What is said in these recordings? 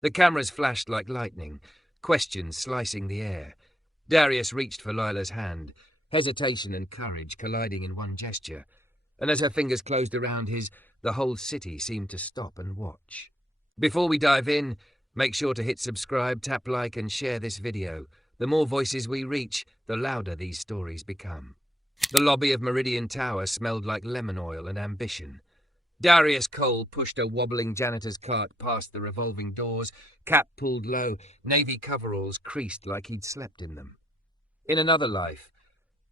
The cameras flashed like lightning, questions slicing the air. Darius reached for Lila's hand, hesitation and courage colliding in one gesture, and as her fingers closed around his, the whole city seemed to stop and watch. Before we dive in, make sure to hit subscribe, tap like and share this video. The more voices we reach, the louder these stories become. The lobby of Meridian Tower smelled like lemon oil and ambition. Darius Cole pushed a wobbling janitor's cart past the revolving doors, cap pulled low, navy coveralls creased like he'd slept in them. In another life,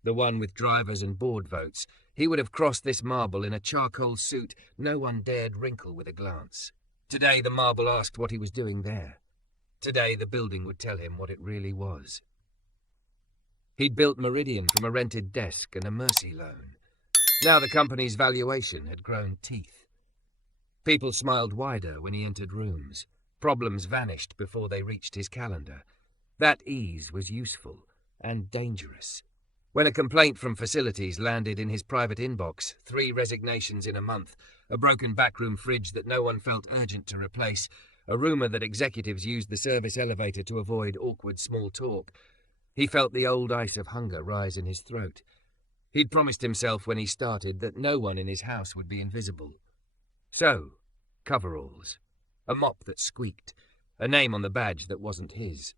the one with drivers and board votes, he would have crossed this marble in a charcoal suit no one dared wrinkle with a glance. Today the marble asked what he was doing there. Today the building would tell him what it really was. He'd built Meridian from a rented desk and a mercy loan. Now the company's valuation had grown teeth. People smiled wider when he entered rooms. Problems vanished before they reached his calendar. That ease was useful and dangerous. When a complaint from facilities landed in his private inbox, 3 resignations in a month, a broken backroom fridge that no one felt urgent to replace, a rumor that executives used the service elevator to avoid awkward small talk, he felt the old ice of hunger rise in his throat. He'd promised himself when he started that no one in his house would be invisible. So, coveralls, a mop that squeaked, a name on the badge that wasn't his.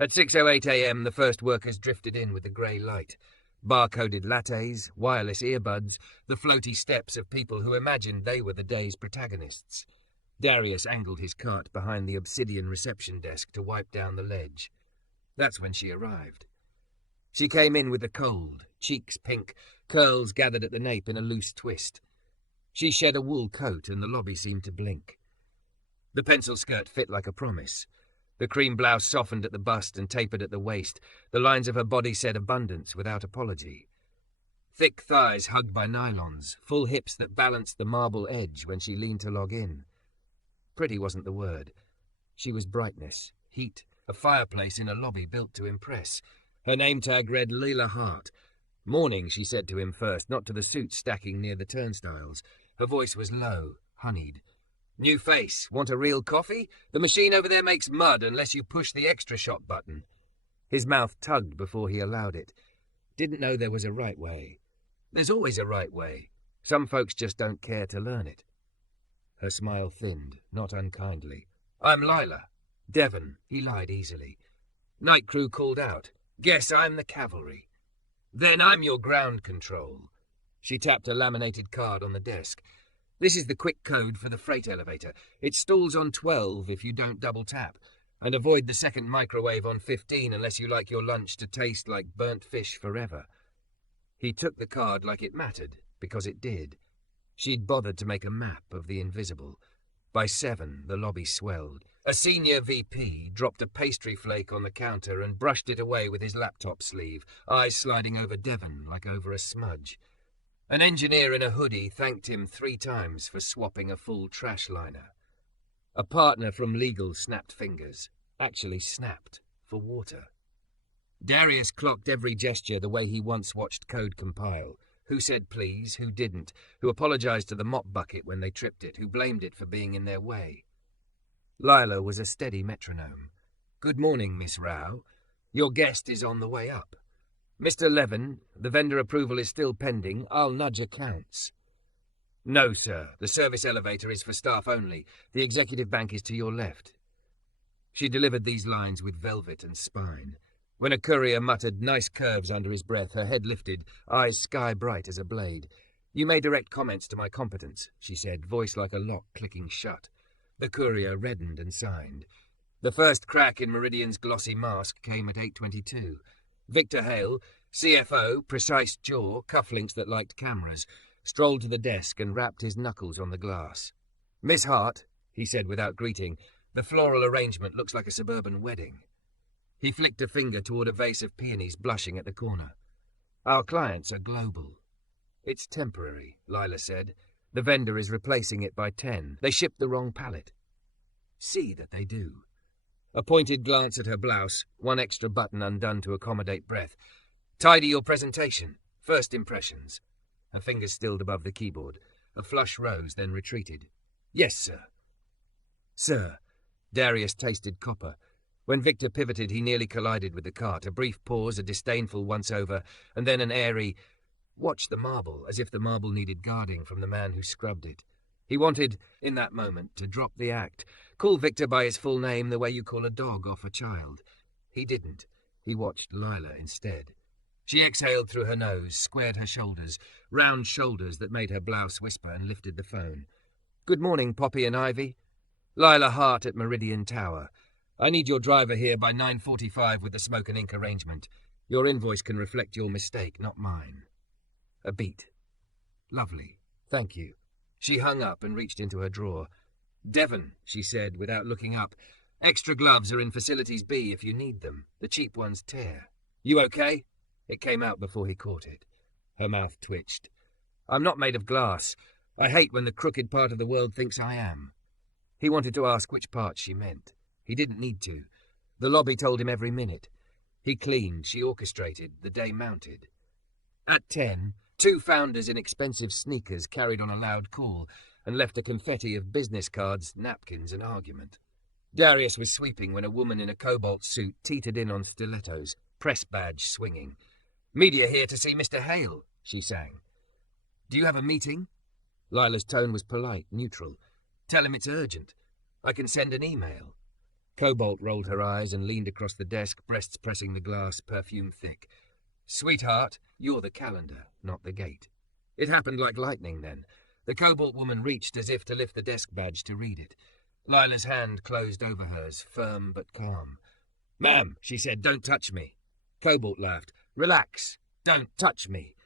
At 6:08 a.m. the first workers drifted in with the grey light. Bar-coded lattes, wireless earbuds, the floaty steps of people who imagined they were the day's protagonists. Darius angled his cart behind the obsidian reception desk to wipe down the ledge. That's when she arrived. She came in with the cold, cheeks pink, curls gathered at the nape in a loose twist. She shed a wool coat and the lobby seemed to blink. The pencil skirt fit like a promise. The cream blouse softened at the bust and tapered at the waist. The lines of her body said abundance without apology. Thick thighs hugged by nylons, full hips that balanced the marble edge when she leaned to log in. Pretty wasn't the word. She was brightness, heat, a fireplace in a lobby built to impress. Her name tag read Lila Hart. Morning, she said to him first, not to the suits stacking near the turnstiles. Her voice was low, honeyed. New face, want a real coffee? The machine over there makes mud unless you push the extra shot button. His mouth tugged before he allowed it. Didn't know there was a right way. There's always a right way. Some folks just don't care to learn it. Her smile thinned, not unkindly. I'm Lila. Devon, he lied easily. Night crew called out. Guess I'm the cavalry. Then I'm your ground control. She tapped a laminated card on the desk. This is the quick code for the freight elevator. It stalls on 12 if you don't double tap, and avoid the second microwave on 15 unless you like your lunch to taste like burnt fish forever. He took the card like it mattered, because it did. She'd bothered to make a map of the invisible. By 7, the lobby swelled. A senior VP dropped a pastry flake on the counter and brushed it away with his laptop sleeve, eyes sliding over Devon like over a smudge. An engineer in a hoodie thanked him 3 times for swapping a full trash liner. A partner from legal snapped fingers. Actually snapped for water. Darius clocked every gesture the way he once watched code compile. Who said please, who didn't, who apologized to the mop bucket when they tripped it, who blamed it for being in their way. Lila was a steady metronome. Good morning, Miss Rao. Your guest is on the way up. Mr. Levin, the vendor approval is still pending. I'll nudge accounts. No, sir. The service elevator is for staff only. The executive bank is to your left. She delivered these lines with velvet and spine. When a courier muttered nice curves under his breath, her head lifted, eyes sky-bright as a blade. You may direct comments to my competence, she said, voice like a lock clicking shut. The courier reddened and signed. The first crack in Meridian's glossy mask came at 8:22. Victor Hale, CFO, precise jaw, cufflinks that liked cameras, strolled to the desk and rapped his knuckles on the glass. Miss Hart, he said without greeting, the floral arrangement looks like a suburban wedding. He flicked a finger toward a vase of peonies blushing at the corner. Our clients are global. It's temporary, Lila said. The vendor is replacing it by 10. They shipped the wrong pallet. See that they do. A pointed glance at her blouse, one extra button undone to accommodate breath. Tidy your presentation. First impressions. Her fingers stilled above the keyboard. A flush rose, then retreated. Yes, sir. Sir, Darius tasted copper. When Victor pivoted, he nearly collided with the cart. A brief pause, a disdainful once-over, and then an airy, "Watch the marble," as if the marble needed guarding from the man who scrubbed it. He wanted, in that moment, to drop the act, call Victor by his full name the way you call a dog off a child. He didn't. He watched Lila instead. She exhaled through her nose, squared her shoulders, round shoulders that made her blouse whisper, and lifted the phone. "Good morning, Poppy and Ivy. Lila Hart at Meridian Tower. I need your driver here by 9:45 with the smoke and ink arrangement. Your invoice can reflect your mistake, not mine." A beat. "Lovely. Thank you." She hung up and reached into her drawer. "Devon," she said without looking up. "Extra gloves are in Facilities B if you need them. The cheap ones tear. You okay?" It came out before he caught it. Her mouth twitched. "I'm not made of glass. I hate when the crooked part of the world thinks I am." He wanted to ask which part she meant. He didn't need to. The lobby told him every minute. He cleaned, she orchestrated, the day mounted. At 10, 2 founders in expensive sneakers carried on a loud call and left a confetti of business cards, napkins, and argument. Darius was sweeping when a woman in a cobalt suit teetered in on stilettos, press badge swinging. "Media here to see Mr. Hale," she sang. "Do you have a meeting?" Lila's tone was polite, neutral. "Tell him it's urgent. I can send an email." Cobalt rolled her eyes and leaned across the desk, breasts pressing the glass, perfume thick. "Sweetheart, you're the calendar, not the gate." It happened like lightning then. The Cobalt woman reached as if to lift the desk badge to read it. Lila's hand closed over hers, firm but calm. "Ma'am," she said, "don't touch me." Cobalt laughed. "Relax. Don't touch me."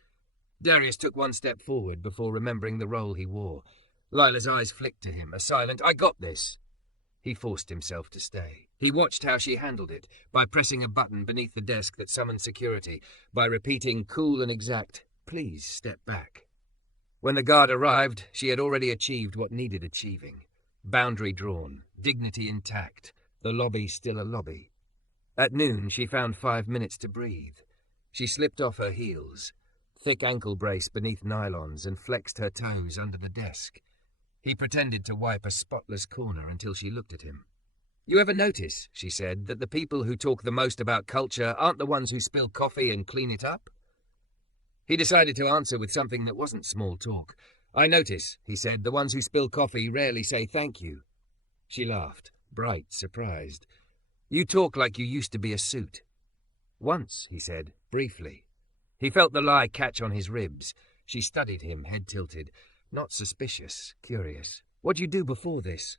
Darius took one step forward before remembering the role he wore. Lila's eyes flicked to him, a silent, "I got this." He forced himself to stay. He watched how she handled it, by pressing a button beneath the desk that summoned security, by repeating, cool and exact, "Please step back." When the guard arrived, she had already achieved what needed achieving. Boundary drawn, dignity intact, the lobby still a lobby. At noon, she found 5 minutes to breathe. She slipped off her heels, thick ankle brace beneath nylons, and flexed her toes under the desk. He pretended to wipe a spotless corner until she looked at him. "You ever notice," she said, "that the people who talk the most about culture aren't the ones who spill coffee and clean it up?" He decided to answer with something that wasn't small talk. "I notice," he said, "the ones who spill coffee rarely say thank you." She laughed, bright, surprised. "You talk like you used to be a suit." "Once," he said, briefly. He felt the lie catch on his ribs. She studied him, head tilted. Not suspicious, curious. "What'd you do before this?"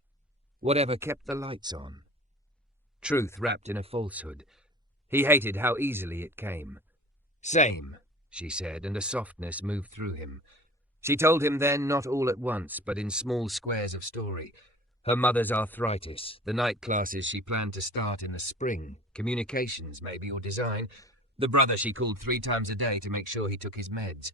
"Whatever kept the lights on." Truth wrapped in a falsehood. He hated how easily it came. "Same," she said, and a softness moved through him. She told him then, not all at once, but in small squares of story. Her mother's arthritis, the night classes she planned to start in the spring, communications maybe, or design, the brother she called 3 times a day to make sure he took his meds.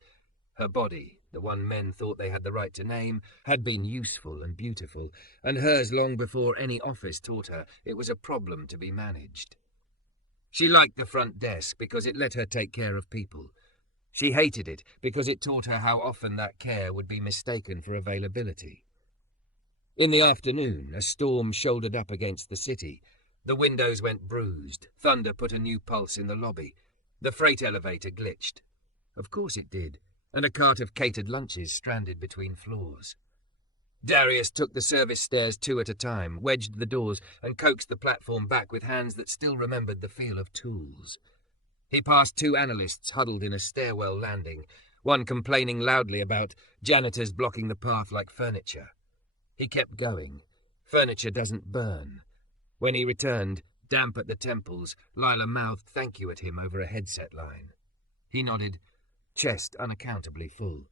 Her body, the one men thought they had the right to name, had been useful and beautiful, and hers long before any office taught her it was a problem to be managed. She liked the front desk because it let her take care of people. She hated it because it taught her how often that care would be mistaken for availability. In the afternoon, a storm shouldered up against the city. The windows went bruised. Thunder put a new pulse in the lobby. The freight elevator glitched. Of course it did. And a cart of catered lunches stranded between floors. Darius took the service stairs 2 at a time, wedged the doors, and coaxed the platform back with hands that still remembered the feel of tools. He passed 2 analysts huddled in a stairwell landing, one complaining loudly about janitors blocking the path like furniture. He kept going. Furniture doesn't burn. When he returned, damp at the temples, Lila mouthed thank you at him over a headset line. He nodded, chest unaccountably full.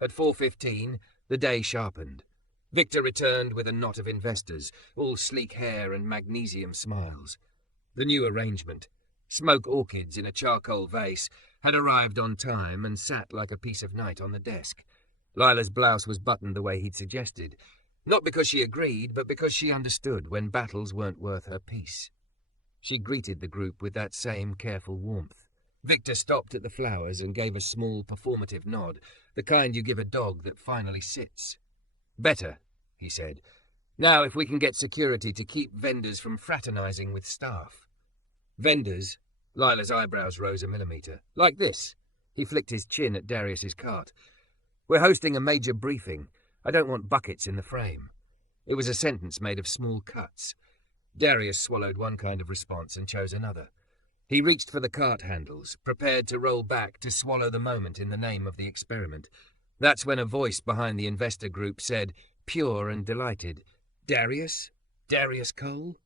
At 4:15, the day sharpened. Victor returned with a knot of investors, all sleek hair and magnesium smiles. The new arrangement, smoke orchids in a charcoal vase, had arrived on time and sat like a piece of night on the desk. Lila's blouse was buttoned the way he'd suggested, not because she agreed, but because she understood when battles weren't worth her peace. She greeted the group with that same careful warmth. Victor stopped at the flowers and gave a small performative nod, the kind you give a dog that finally sits. "Better," he said. Now if we can get security to keep vendors from fraternizing with staff. Vendors? Lila's eyebrows rose a millimetre. Like this. He flicked his chin at Darius's cart. We're hosting a major briefing. I don't want buckets in the frame. It was a sentence made of small cuts. Darius swallowed one kind of response and chose another. He reached for the cart handles, prepared to roll back to swallow the moment in the name of the experiment. That's when a voice behind the investor group said, pure and delighted, Darius? Darius Cole?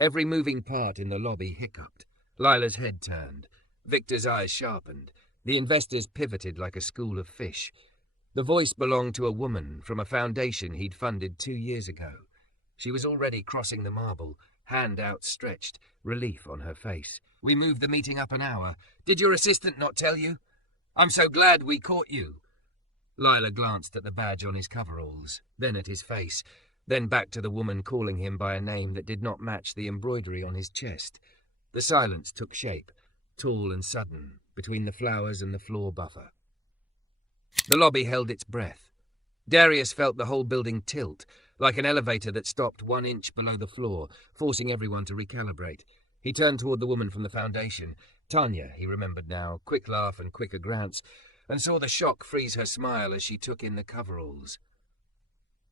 Every moving part in the lobby hiccuped. Lila's head turned. Victor's eyes sharpened. The investors pivoted like a school of fish. The voice belonged to a woman from a foundation he'd funded 2 years ago. She was already crossing the marble, hand outstretched, relief on her face. We moved the meeting up an hour. Did your assistant not tell you? I'm so glad we caught you. Lila glanced at the badge on his coveralls, then at his face, then back to the woman calling him by a name that did not match the embroidery on his chest. The silence took shape, tall and sudden, between the flowers and the floor buffer. The lobby held its breath. Darius felt the whole building tilt, like an elevator that stopped 1 inch below the floor, forcing everyone to recalibrate. He turned toward the woman from the foundation. Tanya, he remembered now, quick laugh and quicker glance, and saw the shock freeze her smile as she took in the coveralls.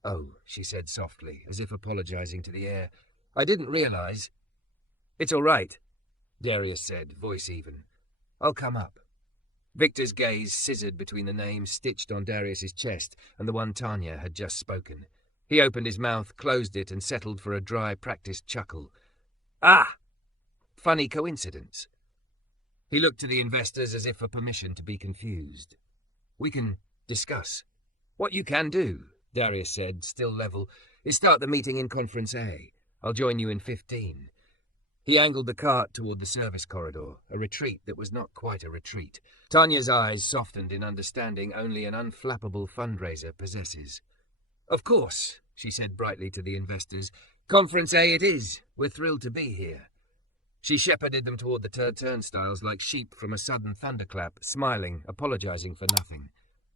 Oh, she said softly, as if apologizing to the air. I didn't realize. It's all right, Darius said, voice even. I'll come up. Victor's gaze scissored between the name stitched on Darius's chest and the one Tanya had just spoken. He opened his mouth, closed it, and settled for a dry, practiced chuckle. Ah! Funny coincidence. He looked to the investors as if for permission to be confused. We can discuss. What you can do, Darius said, still level, is start the meeting in Conference A. I'll join you in 15. He angled the cart toward the service corridor, a retreat that was not quite a retreat. Tanya's eyes softened in understanding only an unflappable fundraiser possesses. Of course, she said brightly to the investors. Conference A it is. We're thrilled to be here. She shepherded them toward the turnstiles like sheep from a sudden thunderclap, smiling, apologizing for nothing.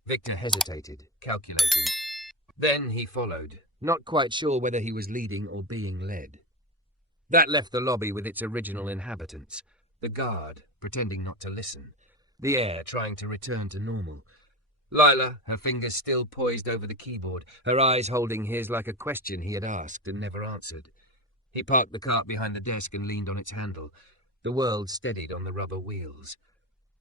Victor hesitated, calculating. Then he followed, not quite sure whether he was leading or being led. That left the lobby with its original inhabitants. The guard, pretending not to listen. The air trying to return to normal. Lila, her fingers still poised over the keyboard, her eyes holding his like a question he had asked and never answered. He parked the cart behind the desk and leaned on its handle. The world steadied on the rubber wheels.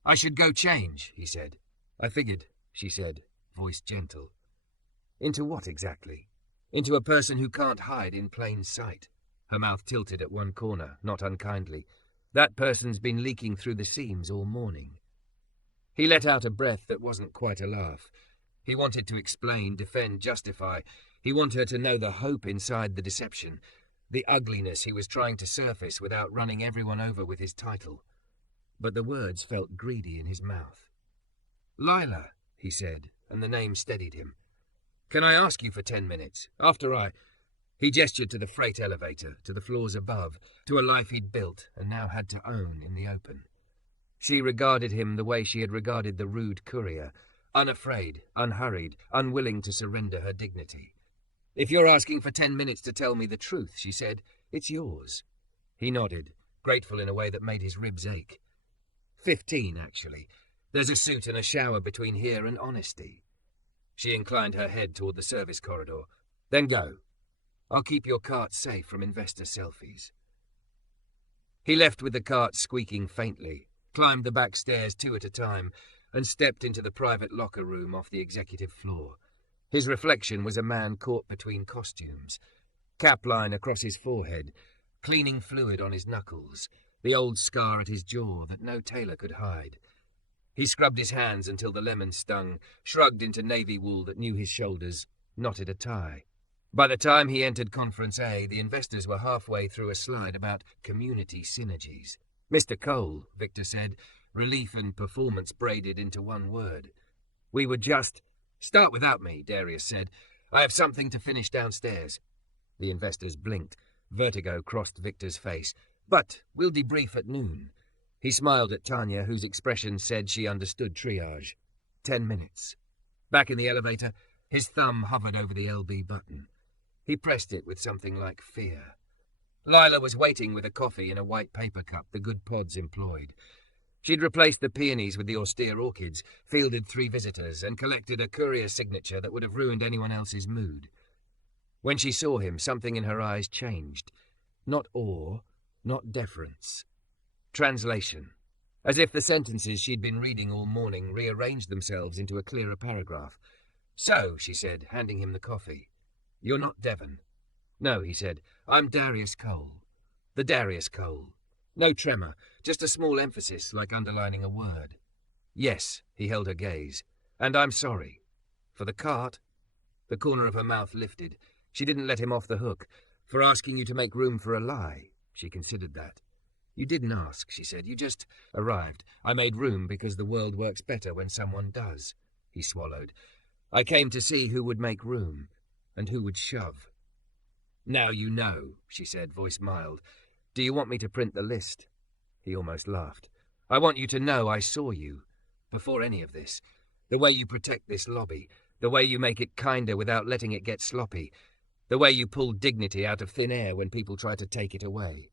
I should go change, he said. I figured, she said, voice gentle. Into what exactly? Into a person who can't hide in plain sight. Her mouth tilted at one corner, not unkindly. That person's been leaking through the seams all morning. He let out a breath that wasn't quite a laugh. He wanted to explain, defend, justify. He wanted her to know the hope inside the deception, the ugliness he was trying to surface without running everyone over with his title. But the words felt greedy in his mouth. Lila, he said, and the name steadied him. Can I ask you for 10 minutes? After I... He gestured to the freight elevator, to the floors above, to a life he'd built and now had to own in the open. She regarded him the way she had regarded the rude courier, unafraid, unhurried, unwilling to surrender her dignity. If you're asking for 10 minutes to tell me the truth, she said, it's yours. He nodded, grateful in a way that made his ribs ache. 15, actually. There's a suit and a shower between here and honesty. She inclined her head toward the service corridor. Then go. I'll keep your cart safe from investor selfies. He left with the cart squeaking faintly, climbed the back stairs 2 at a time, and stepped into the private locker room off the executive floor. His reflection was a man caught between costumes, cap line across his forehead, cleaning fluid on his knuckles, the old scar at his jaw that no tailor could hide. He scrubbed his hands until the lemon stung, shrugged into navy wool that knew his shoulders, knotted a tie. By the time he entered Conference A, the investors were halfway through a slide about community synergies. Mr. Cole, Victor said, relief and performance braided into one word. We would just... Start without me, Darius said. I have something to finish downstairs. The investors blinked. Vertigo crossed Victor's face. But we'll debrief at noon. He smiled at Tanya, whose expression said she understood triage. 10 minutes. Back in the elevator, his thumb hovered over the LB button. He pressed it with something like fear. Lila was waiting with a coffee in a white paper cup the good pods employed. She'd replaced the peonies with the austere orchids, fielded 3 visitors, and collected a courier signature that would have ruined anyone else's mood. When she saw him, something in her eyes changed. Not awe, not deference. Translation. As if the sentences she'd been reading all morning rearranged themselves into a clearer paragraph. "So," she said, handing him the coffee. "You're not Devon." "No," he said. "I'm Darius Cole. The Darius Cole." No tremor, just a small emphasis, like underlining a word. "Yes," he held her gaze. "And I'm sorry." "For the cart?" The corner of her mouth lifted. She didn't let him off the hook. "For asking you to make room for a lie." She considered that. "You didn't ask," she said. "You just arrived. I made room because the world works better when someone does." He swallowed. "I came to see who would make room, and who would shove." "Now you know," she said, voice mild. "Do you want me to print the list?" He almost laughed. "I want you to know I saw you. Before any of this. The way you protect this lobby. The way you make it kinder without letting it get sloppy. The way you pull dignity out of thin air when people try to take it away."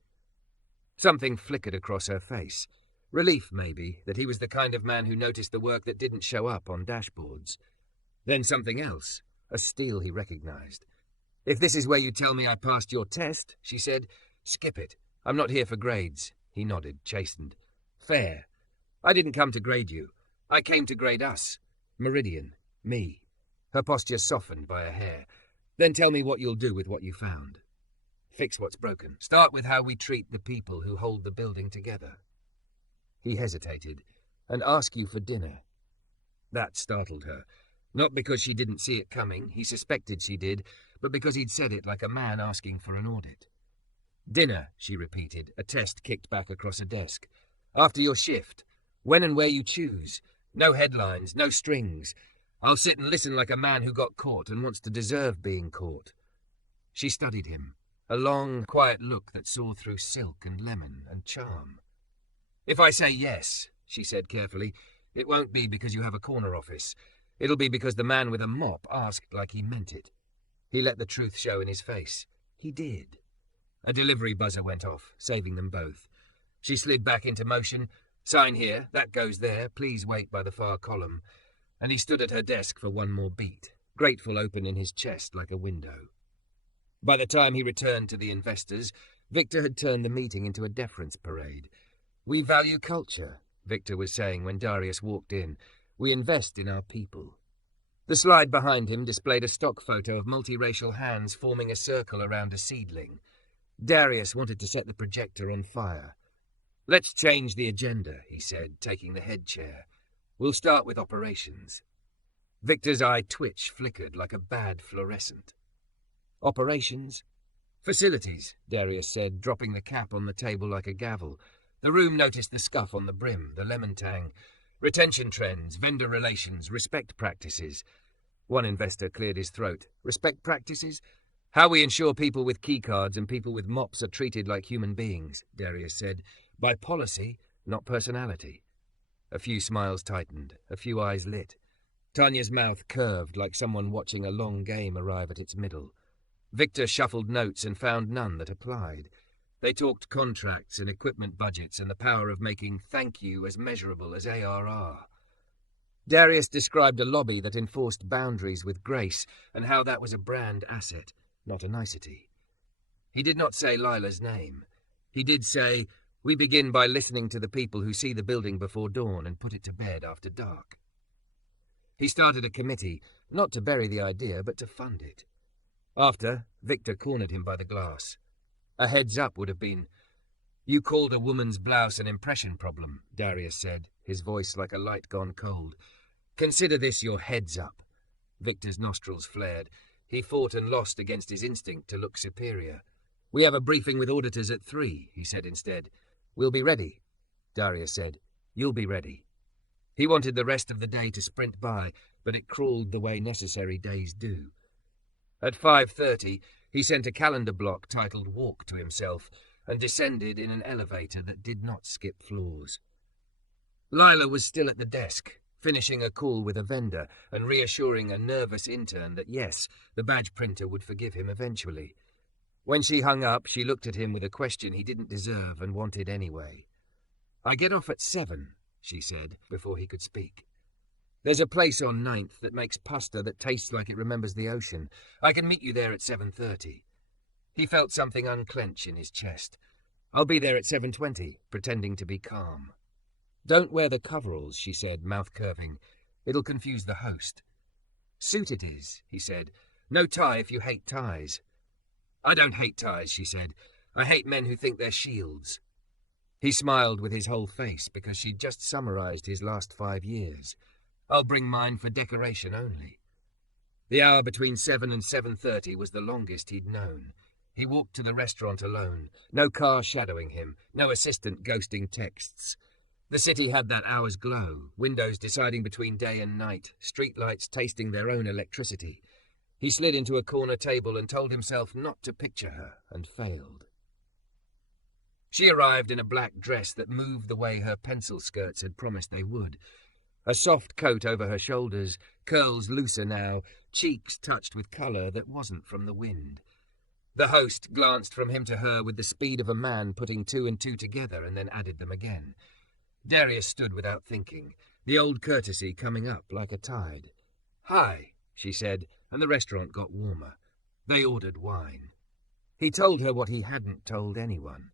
Something flickered across her face. Relief, maybe, that he was the kind of man who noticed the work that didn't show up on dashboards. Then something else, a steel he recognized. "If this is where you tell me I passed your test," she said, "skip it. I'm not here for grades." He nodded, chastened. "Fair. I didn't come to grade you. I came to grade us. Meridian. Me." Her posture softened by a hair. "Then tell me what you'll do with what you found." "Fix what's broken. Start with how we treat the people who hold the building together." He hesitated. "And ask you for dinner." That startled her. Not because she didn't see it coming, he suspected she did, but because he'd said it like a man asking for an audit. "Dinner," she repeated, a test kicked back across a desk. "After your shift. When and where you choose. No headlines, no strings. I'll sit and listen like a man who got caught and wants to deserve being caught." She studied him, a long, quiet look that saw through silk and lemon and charm. "If I say yes," she said carefully, "it won't be because you have a corner office. It'll be because the man with a mop asked like he meant it." He let the truth show in his face. He did. A delivery buzzer went off, saving them both. She slid back into motion. "Sign here, that goes there, please wait by the far column." And he stood at her desk for one more beat, grateful open in his chest like a window. By the time he returned to the investors, Victor had turned the meeting into a deference parade. "We value culture," Victor was saying when Darius walked in. "We invest in our people." The slide behind him displayed a stock photo of multiracial hands forming a circle around a seedling. Darius wanted to set the projector on fire. "Let's change the agenda," he said, taking the head chair. "We'll start with operations." Victor's eye twitch flickered like a bad fluorescent. "Operations?" "Facilities," Darius said, dropping the cap on the table like a gavel. The room noticed the scuff on the brim, the lemon tang. "Retention trends, vendor relations, respect practices." One investor cleared his throat. "Respect practices? How we ensure people with keycards and people with mops are treated like human beings," Darius said. "By policy, not personality." A few smiles tightened, a few eyes lit. Tanya's mouth curved like someone watching a long game arrive at its middle. Victor shuffled notes and found none that applied. They talked contracts and equipment budgets and the power of making thank you as measurable as ARR. Darius described a lobby that enforced boundaries with grace and how that was a brand asset, not a nicety. He did not say Lila's name. He did say, "We begin by listening to the people who see the building before dawn and put it to bed after dark." He started a committee, not to bury the idea, but to fund it. After, Victor cornered him by the glass. A heads-up would have been. "You called a woman's blouse an impression problem," Darius said, his voice like a light gone cold. "Consider this your heads-up." Victor's nostrils flared. He fought and lost against his instinct to look superior. "We have a briefing with auditors at 3, he said instead. "We'll be ready," Darius said. "You'll be ready." He wanted the rest of the day to sprint by, but it crawled the way necessary days do. At 5:30, he sent a calendar block titled Walk to himself and descended in an elevator that did not skip floors. Lila was still at the desk, finishing a call with a vendor and reassuring a nervous intern that yes, the badge printer would forgive him eventually. When she hung up, she looked at him with a question he didn't deserve and wanted anyway. "I get off at 7, she said, before he could speak. "There's a place on 9th that makes pasta that tastes like it remembers the ocean. I can meet you there at 7:30. He felt something unclench in his chest. "I'll be there at 7:20, pretending to be calm. "Don't wear the coveralls," she said, mouth curving. "It'll confuse the host." "Suit it is," he said. "No tie if you hate ties." "I don't hate ties," she said. "I hate men who think they're shields." He smiled with his whole face because she'd just summarized his last 5 years. "I'll bring mine for decoration only." The hour between 7 and 7:30 was the longest he'd known. He walked to the restaurant alone, no car shadowing him, no assistant ghosting texts. The city had that hour's glow, windows deciding between day and night, streetlights tasting their own electricity. He slid into a corner table and told himself not to picture her, and failed. She arrived in a black dress that moved the way her pencil skirts had promised they would. A soft coat over her shoulders, curls looser now, cheeks touched with colour that wasn't from the wind. The host glanced from him to her with the speed of a man putting 2 and 2 together and then added them again. Darius stood without thinking, the old courtesy coming up like a tide. "Hi," she said, and the restaurant got warmer. They ordered wine. He told her what he hadn't told anyone.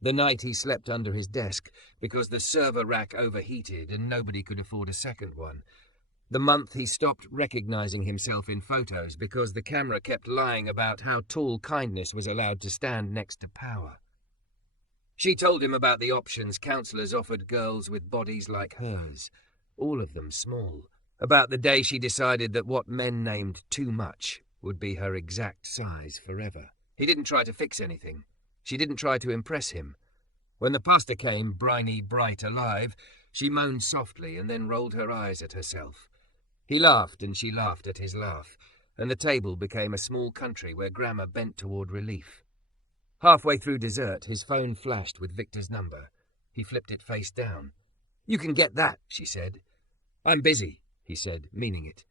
The night he slept under his desk because the server rack overheated and nobody could afford a second one. The month he stopped recognizing himself in photos because the camera kept lying about how tall kindness was allowed to stand next to power. She told him about the options counselors offered girls with bodies like hers, all of them small, about the day she decided that what men named too much would be her exact size forever. He didn't try to fix anything. She didn't try to impress him. When the pasta came, briny, bright, alive, she moaned softly and then rolled her eyes at herself. He laughed and she laughed at his laugh, and the table became a small country where grammar bent toward relief. Halfway through dessert, his phone flashed with Victor's number. He flipped it face down. "You can get that," she said. "I'm busy," he said, meaning it.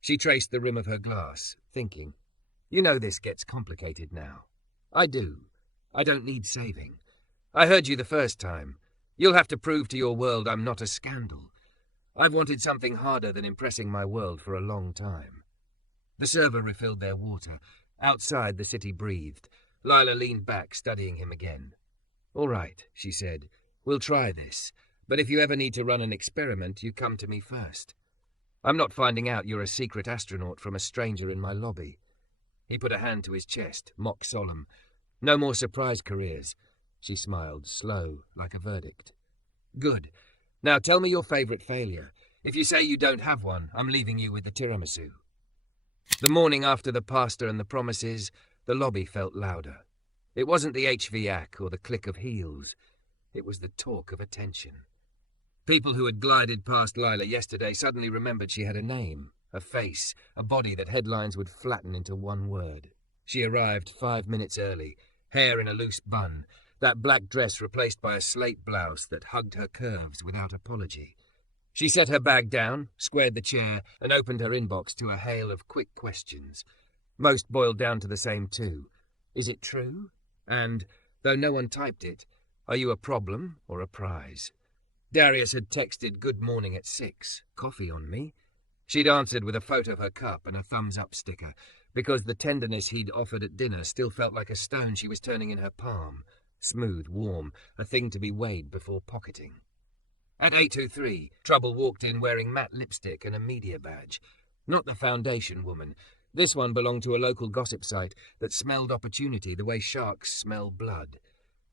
She traced the rim of her glass, thinking, "You know this gets complicated now." "I do. I don't need saving. I heard you the first time. You'll have to prove to your world I'm not a scandal. I've wanted something harder than impressing my world for a long time." The server refilled their water. Outside, the city breathed. Lila leaned back, studying him again. "All right," she said. "We'll try this. But if you ever need to run an experiment, you come to me first. I'm not finding out you're a secret astronaut from a stranger in my lobby." He put a hand to his chest, mock solemn. "No more surprise careers." She smiled, slow, like a verdict. "Good. Now tell me your favourite failure. If you say you don't have one, I'm leaving you with the tiramisu." The morning after the pasta and the promises, the lobby felt louder. It wasn't the HVAC or the click of heels. It was the talk of attention. People who had glided past Lila yesterday suddenly remembered she had a name, a face, a body that headlines would flatten into one word. She arrived 5 minutes early, hair in a loose bun, that black dress replaced by a slate blouse that hugged her curves without apology. She set her bag down, squared the chair, and opened her inbox to a hail of quick questions. Most boiled down to the same two. Is it true? And, though no one typed it, are you a problem or a prize? Darius had texted good morning at 6, coffee on me. She'd answered with a photo of her cup and a thumbs-up sticker, because the tenderness he'd offered at dinner still felt like a stone she was turning in her palm. Smooth, warm, a thing to be weighed before pocketing. At 8:03, Trouble walked in wearing matte lipstick and a media badge. Not the foundation woman. This one belonged to a local gossip site that smelled opportunity the way sharks smell blood.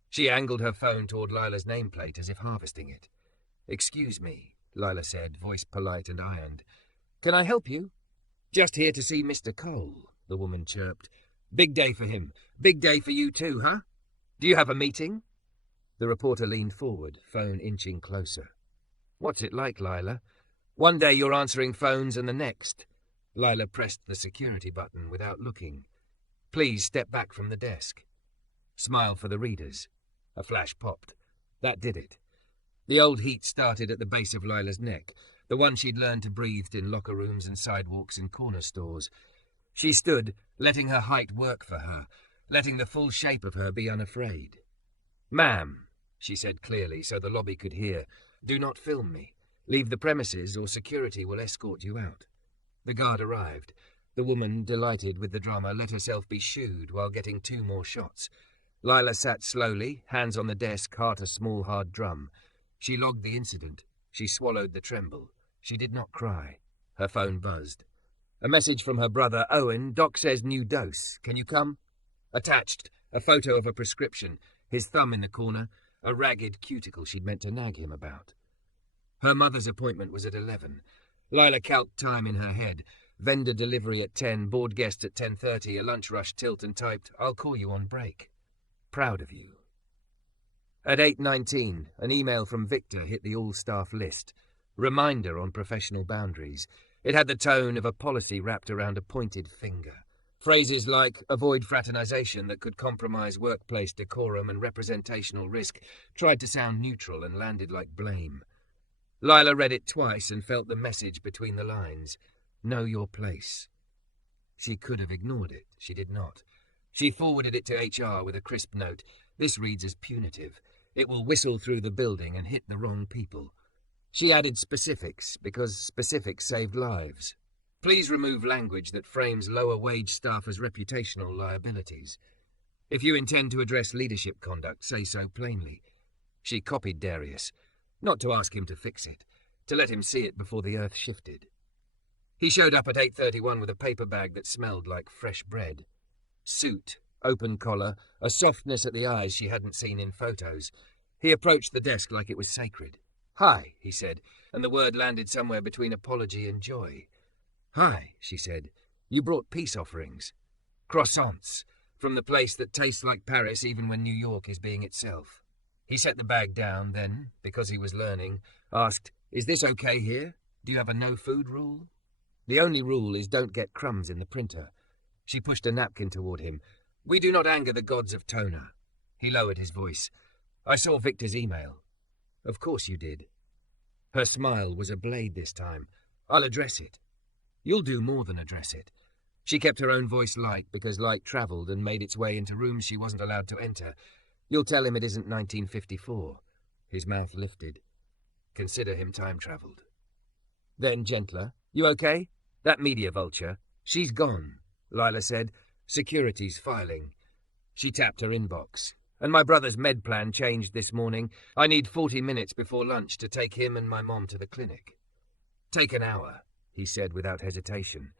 She angled her phone toward Lila's nameplate as if harvesting it. "Excuse me," Lila said, voice polite and ironed. "Can I help you?" "Just here to see Mr. Cole," the woman chirped. "Big day for him. Big day for you too, huh? Do you have a meeting?" The reporter leaned forward, phone inching closer. "What's it like, Lila? One day you're answering phones and the next." Lila pressed the security button without looking. "Please step back from the desk." Smile for the readers. A flash popped. That did it. The old heat started at the base of Lila's neck, the one she'd learned to breathe in locker rooms and sidewalks and corner stores. She stood, letting her height work for her, letting the full shape of her be unafraid. "Ma'am," she said clearly so the lobby could hear, "do not film me. Leave the premises or security will escort you out." The guard arrived. The woman, delighted with the drama, let herself be shooed while getting 2 more shots. Lila sat slowly, hands on the desk, heart a small hard drum. She logged the incident. She swallowed the tremble. She did not cry. Her phone buzzed. A message from her brother, "Owen, Doc says new dose. Can you come?" Attached, a photo of a prescription, his thumb in the corner, a ragged cuticle she'd meant to nag him about. Her mother's appointment was at 11. Lila calced time in her head. Vendor delivery at 10, board guest at 10:30, a lunch rush tilt, and typed, "I'll call you on break. Proud of you." At 8:19, an email from Victor hit the all-staff list. Reminder on professional boundaries. It had the tone of a policy wrapped around a pointed finger. Phrases like avoid fraternization that could compromise workplace decorum and representational risk tried to sound neutral and landed like blame. Lila read it twice and felt the message between the lines. Know your place. She could have ignored it. She did not. She forwarded it to HR with a crisp note. This reads as punitive. It will whistle through the building and hit the wrong people. She added specifics, because specifics saved lives. Please remove language that frames lower-wage staff as reputational liabilities. If you intend to address leadership conduct, say so plainly. She copied Darius, not to ask him to fix it, to let him see it before the earth shifted. He showed up at 8:31 with a paper bag that smelled like fresh bread. Suit, open collar, a softness at the eyes she hadn't seen in photos. He approached the desk like it was sacred. "Hi," he said, and the word landed somewhere between apology and joy. "Hi," she said. "You brought peace offerings. Croissants, from the place that tastes like Paris even when New York is being itself." He set the bag down, then, because he was learning, asked, "Is this okay here? Do you have a no-food rule?" "The only rule is don't get crumbs in the printer." She pushed a napkin toward him. "We do not anger the gods of toner." He lowered his voice. "I saw Victor's email." "Of course you did." Her smile was a blade this time. "I'll address it." "You'll do more than address it." She kept her own voice light because light travelled and made its way into rooms she wasn't allowed to enter. "You'll tell him it isn't 1954. His mouth lifted. Consider him time-travelled. Then, gentler, "You okay? That media vulture. She's gone," Lila said. "Security's filing." She tapped her inbox. "And my brother's med plan changed this morning. I need 40 minutes before lunch to take him and my mom to the clinic." "Take an hour," he said without hesitation.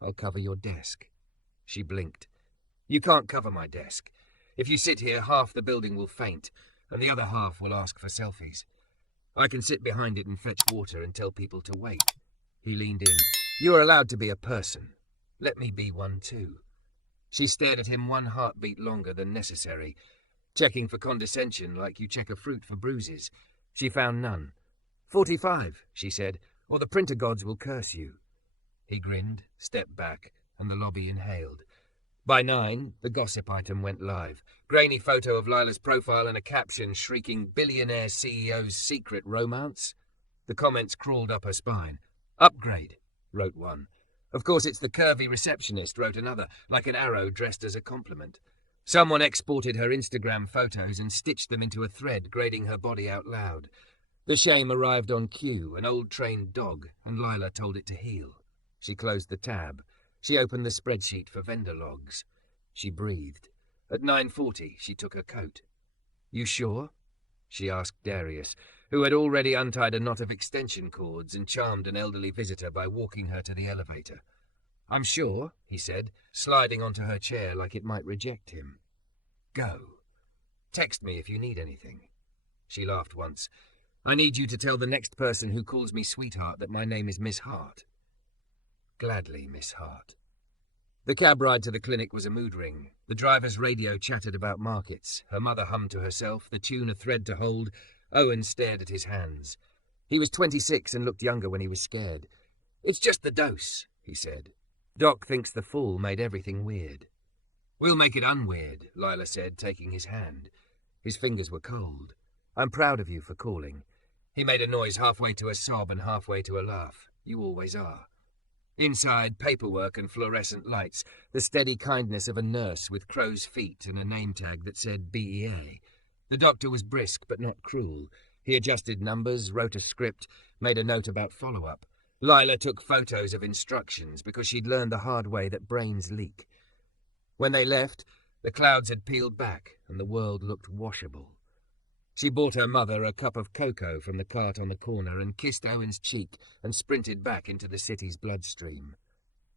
"I'll cover your desk." She blinked. "You can't cover my desk. If you sit here, half the building will faint, and the other half will ask for selfies. I can sit behind it and fetch water and tell people to wait." He leaned in. "You are allowed to be a person. Let me be one too." She stared at him 1 heartbeat longer than necessary, checking for condescension like you check a fruit for bruises. She found none. 45, she said, "or the printer gods will curse you." He grinned, stepped back, and the lobby inhaled. By 9, the gossip item went live. Grainy photo of Lila's profile and a caption shrieking, "Billionaire CEO's secret romance." The comments crawled up her spine. "Upgrade," wrote one. "Of course it's the curvy receptionist," wrote another, like an arrow dressed as a compliment. Someone exported her Instagram photos and stitched them into a thread, grading her body out loud. The shame arrived on cue, an old trained dog, and Lila told it to heel. She closed the tab. She opened the spreadsheet for vendor logs. She breathed. At 9:40, she took her coat. "You sure?" she asked Darius, who had already untied a knot of extension cords and charmed an elderly visitor by walking her to the elevator. "I'm sure," he said, sliding onto her chair like it might reject him. "Go. Text me if you need anything." She laughed once. "I need you to tell the next person who calls me sweetheart that my name is Miss Hart." "Gladly, Miss Hart." The cab ride to the clinic was a mood ring. The driver's radio chattered about markets. Her mother hummed to herself, the tune a thread to hold. Owen stared at his hands. He was 26 and looked younger when he was scared. "It's just the dose," he said. "Doc thinks the fall made everything weird." "We'll make it unweird," Lila said, taking his hand. His fingers were cold. "I'm proud of you for calling. He made a noise halfway to a sob and halfway to a laugh. You always are. Inside, paperwork and fluorescent lights, the steady kindness of a nurse with crow's feet and a name tag that said BEA. The doctor was brisk but not cruel. He adjusted numbers, wrote a script, made a note about follow-up. Lila took photos of instructions because she'd learned the hard way that brains leak. When they left, the clouds had peeled back and the world looked washable. She bought her mother a cup of cocoa from the cart on the corner and kissed Owen's cheek and sprinted back into the city's bloodstream.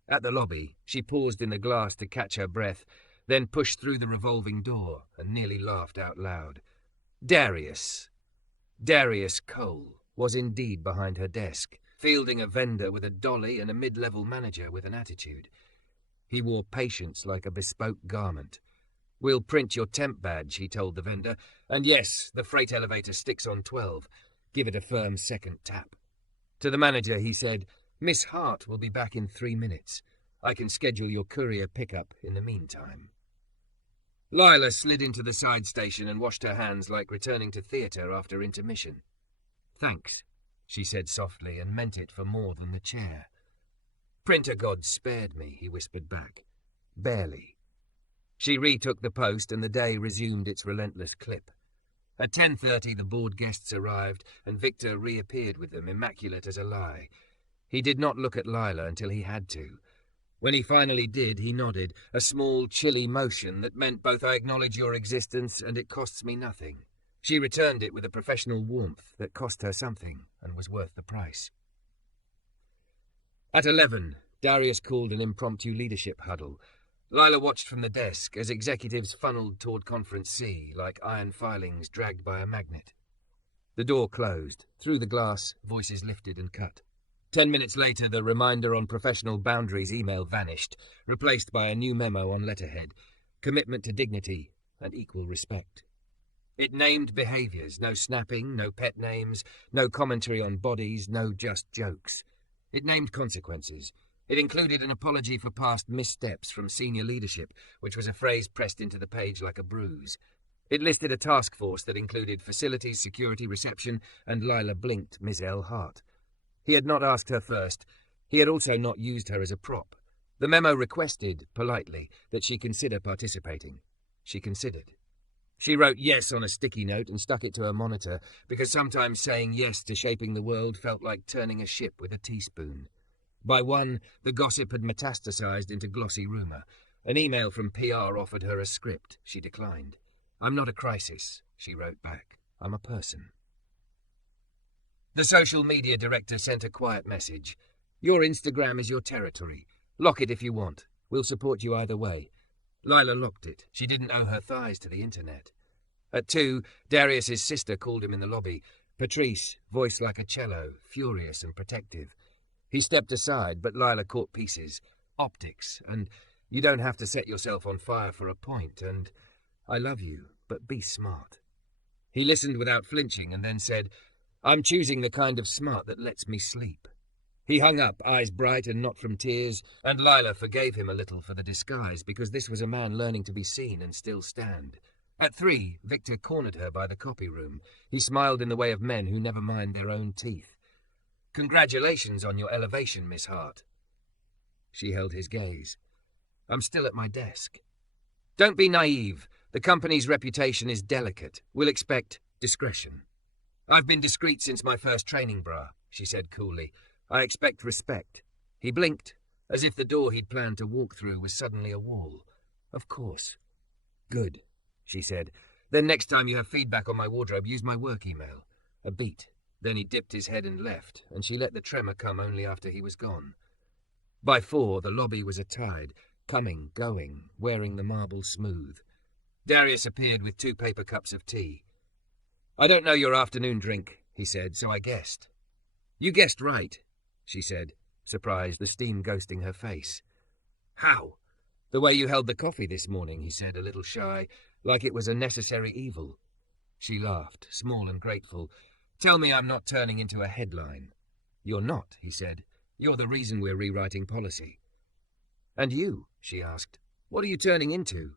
At the lobby, she paused in the glass to catch her breath, then pushed through the revolving door and nearly laughed out loud. Darius Cole was indeed behind her desk, fielding a vendor with a dolly and a mid-level manager with an attitude. He wore patience like a bespoke garment. We'll print your temp badge, he told the vendor, and yes, the freight elevator sticks on 12. Give it a firm second tap. To the manager he said, Miss Hart will be back in 3 minutes. I can schedule your courier pickup in the meantime. Lila slid into the side station and washed her hands like returning to theatre after intermission. Thanks, she said softly, and meant it for more than the chair. Printer God spared me, he whispered back. Barely. She retook the post and the day resumed its relentless clip. At 10:30 the board guests arrived and Victor reappeared with them, immaculate as a lie. He did not look at Lila until he had to. When he finally did, he nodded, a small, chilly motion that meant both I acknowledge your existence and it costs me nothing. She returned it with a professional warmth that cost her something and was worth the price. At 11, Darius called an impromptu leadership huddle. Lila watched from the desk as executives funneled toward Conference C like iron filings dragged by a magnet. The door closed. Through the glass, voices lifted and cut. 10 minutes later, the reminder on professional boundaries email vanished, replaced by a new memo on letterhead, commitment to dignity and equal respect. It named behaviors, no snapping, no pet names, no commentary on bodies, no just jokes. It named consequences. It included an apology for past missteps from senior leadership, which was a phrase pressed into the page like a bruise. It listed a task force that included facilities, security, reception, and Lila blinked Ms. L. Hart. He had not asked her first. He had also not used her as a prop. The memo requested, politely, that she consider participating. She considered. She wrote yes on a sticky note and stuck it to her monitor, because sometimes saying yes to shaping the world felt like turning a ship with a teaspoon. By 1, the gossip had metastasized into glossy rumor. An email from PR offered her a script. She declined. I'm not a crisis, she wrote back. I'm a person. The social media director sent a quiet message. Your Instagram is your territory. Lock it if you want. We'll support you either way. Lila locked it. She didn't owe her thighs to the internet. At 2, Darius's sister called him in the lobby. Patrice, voice like a cello, furious and protective. He stepped aside, but Lila caught pieces. Optics, and you don't have to set yourself on fire for a point, and I love you, but be smart. He listened without flinching and then said, I'm choosing the kind of smart that lets me sleep. He hung up, eyes bright and not from tears, and Lila forgave him a little for the disguise, because this was a man learning to be seen and still stand. At 3, Victor cornered her by the copy room. He smiled in the way of men who never mind their own teeth. Congratulations on your elevation, Miss Hart. She held his gaze. I'm still at my desk. Don't be naive. The company's reputation is delicate. We'll expect discretion. I've been discreet since my first training bra, she said coolly. I expect respect. He blinked, as if the door he'd planned to walk through was suddenly a wall. Of course. Good, she said. Then next time you have feedback on my wardrobe, use my work email. A beat. Then he dipped his head and left, and she let the tremor come only after he was gone. By 4, the lobby was a tide, coming, going, wearing the marble smooth. Darius appeared with 2 paper cups of tea. I don't know your afternoon drink, he said, so I guessed. You guessed right, she said, surprised, the steam ghosting her face. How? The way you held the coffee this morning, he said, a little shy, like it was a necessary evil. She laughed, small and grateful. Tell me I'm not turning into a headline. You're not, he said. You're the reason we're rewriting policy. And you, she asked, what are you turning into?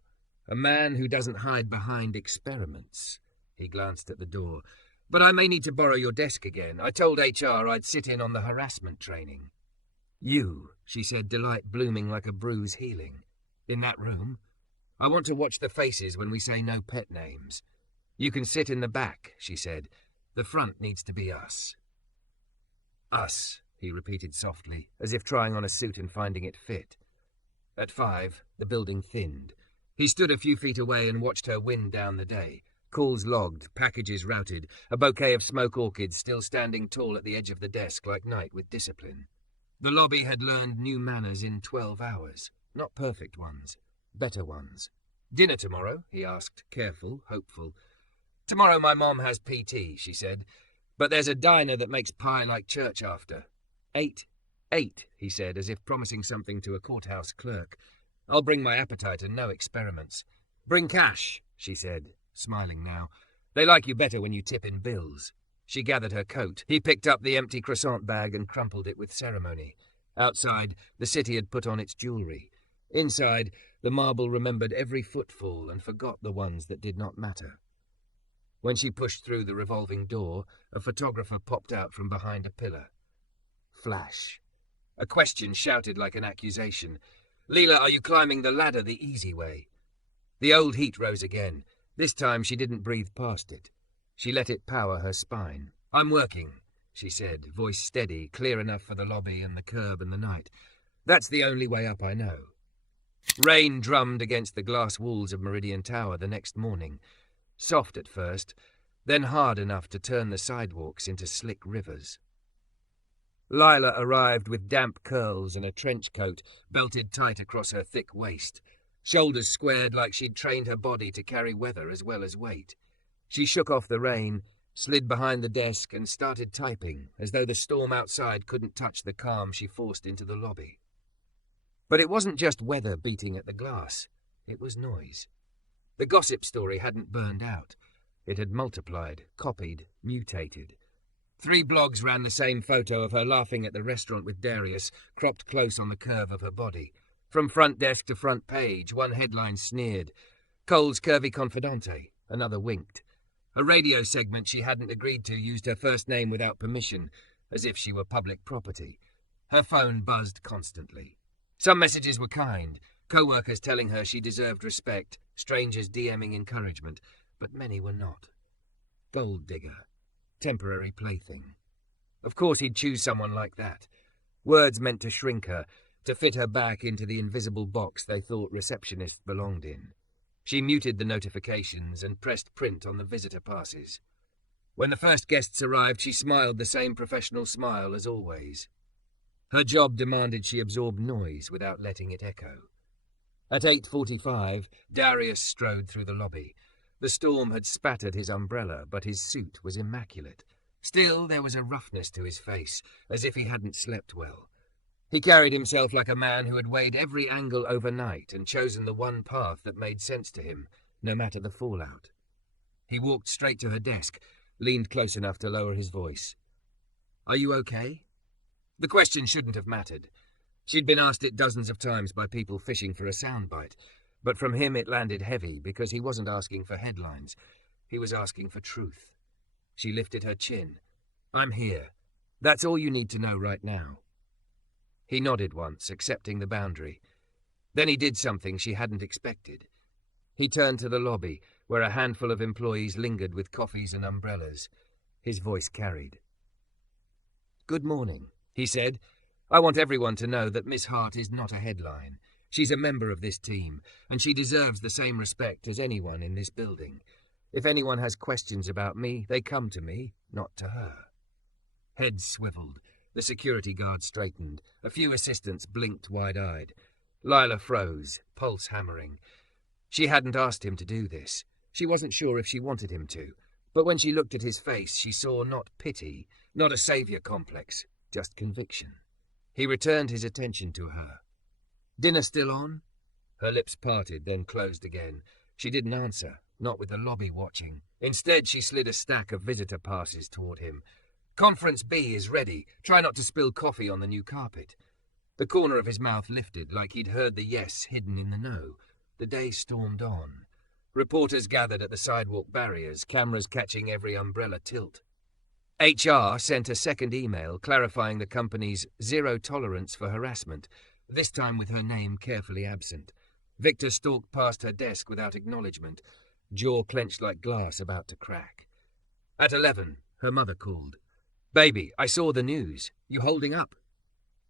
A man who doesn't hide behind experiments. He glanced at the door. But I may need to borrow your desk again. I told HR I'd sit in on the harassment training. You, she said, delight blooming like a bruise healing. In that room? I want to watch the faces when we say no pet names. You can sit in the back, she said. The front needs to be us. Us, he repeated softly, as if trying on a suit and finding it fit. At 5, the building thinned. He stood a few feet away and watched her wind down the day. Calls logged, packages routed, a bouquet of smoke orchids still standing tall at the edge of the desk like night with discipline. The lobby had learned new manners in 12 hours. Not perfect ones, better ones. Dinner tomorrow? He asked, careful, hopeful. Tomorrow my mom has PT, she said, but there's a diner that makes pie like church after. 8, he said, as if promising something to a courthouse clerk. I'll bring my appetite and no experiments. Bring cash, she said, smiling now. They like you better when you tip in bills. She gathered her coat. He picked up the empty croissant bag and crumpled it with ceremony. Outside, the city had put on its jewellery. Inside, the marble remembered every footfall and forgot the ones that did not matter. When she pushed through the revolving door, a photographer popped out from behind a pillar. Flash. A question shouted like an accusation. Lila, are you climbing the ladder the easy way? The old heat rose again. This time she didn't breathe past it. She let it power her spine. I'm working, she said, voice steady, clear enough for the lobby and the curb and the night. That's the only way up I know. Rain drummed against the glass walls of Meridian Tower the next morning. Soft at first, then hard enough to turn the sidewalks into slick rivers. Lila arrived with damp curls and a trench coat belted tight across her thick waist, shoulders squared like she'd trained her body to carry weather as well as weight. She shook off the rain, slid behind the desk and started typing, as though the storm outside couldn't touch the calm she forced into the lobby. But it wasn't just weather beating at the glass, it was noise. The gossip story hadn't burned out. It had multiplied, copied, mutated. 3 blogs ran the same photo of her laughing at the restaurant with Darius, cropped close on the curve of her body. From front desk to front page, one headline sneered. Cole's curvy confidante, another winked. A radio segment she hadn't agreed to used her first name without permission, as if she were public property. Her phone buzzed constantly. Some messages were kind, co-workers telling her she deserved respect, strangers DMing encouragement, but many were not. Gold digger. Temporary plaything. Of course he'd choose someone like that. Words meant to shrink her, to fit her back into the invisible box they thought receptionists belonged in. She muted the notifications and pressed print on the visitor passes. When the first guests arrived, she smiled the same professional smile as always. Her job demanded she absorb noise without letting it echo. At 8:45, Darius strode through the lobby. The storm had spattered his umbrella, but his suit was immaculate. Still, there was a roughness to his face, as if he hadn't slept well. He carried himself like a man who had weighed every angle overnight and chosen the one path that made sense to him, no matter the fallout. He walked straight to her desk, leaned close enough to lower his voice. Are you okay? The question shouldn't have mattered. She'd been asked it dozens of times by people fishing for a soundbite, but from him it landed heavy because he wasn't asking for headlines. He was asking for truth. She lifted her chin. I'm here. That's all you need to know right now. He nodded once, accepting the boundary. Then he did something she hadn't expected. He turned to the lobby, where a handful of employees lingered with coffees and umbrellas. His voice carried. Good morning, he said. I want everyone to know that Miss Hart is not a headline. She's a member of this team, and she deserves the same respect as anyone in this building. If anyone has questions about me, they come to me, not to her. Heads swiveled. The security guard straightened. A few assistants blinked wide-eyed. Lila froze, pulse hammering. She hadn't asked him to do this. She wasn't sure if she wanted him to. But when she looked at his face, she saw not pity, not a savior complex, just conviction. He returned his attention to her. Dinner still on? Her lips parted, then closed again. She didn't answer, not with the lobby watching. Instead, she slid a stack of visitor passes toward him. Conference B is ready. Try not to spill coffee on the new carpet. The corner of his mouth lifted, like he'd heard the yes hidden in the no. The day stormed on. Reporters gathered at the sidewalk barriers, cameras catching every umbrella tilt. HR sent a second email clarifying the company's zero tolerance for harassment, this time with her name carefully absent. Victor stalked past her desk without acknowledgement, jaw clenched like glass about to crack. At 11, her mother called. "Baby, I saw the news. You holding up?"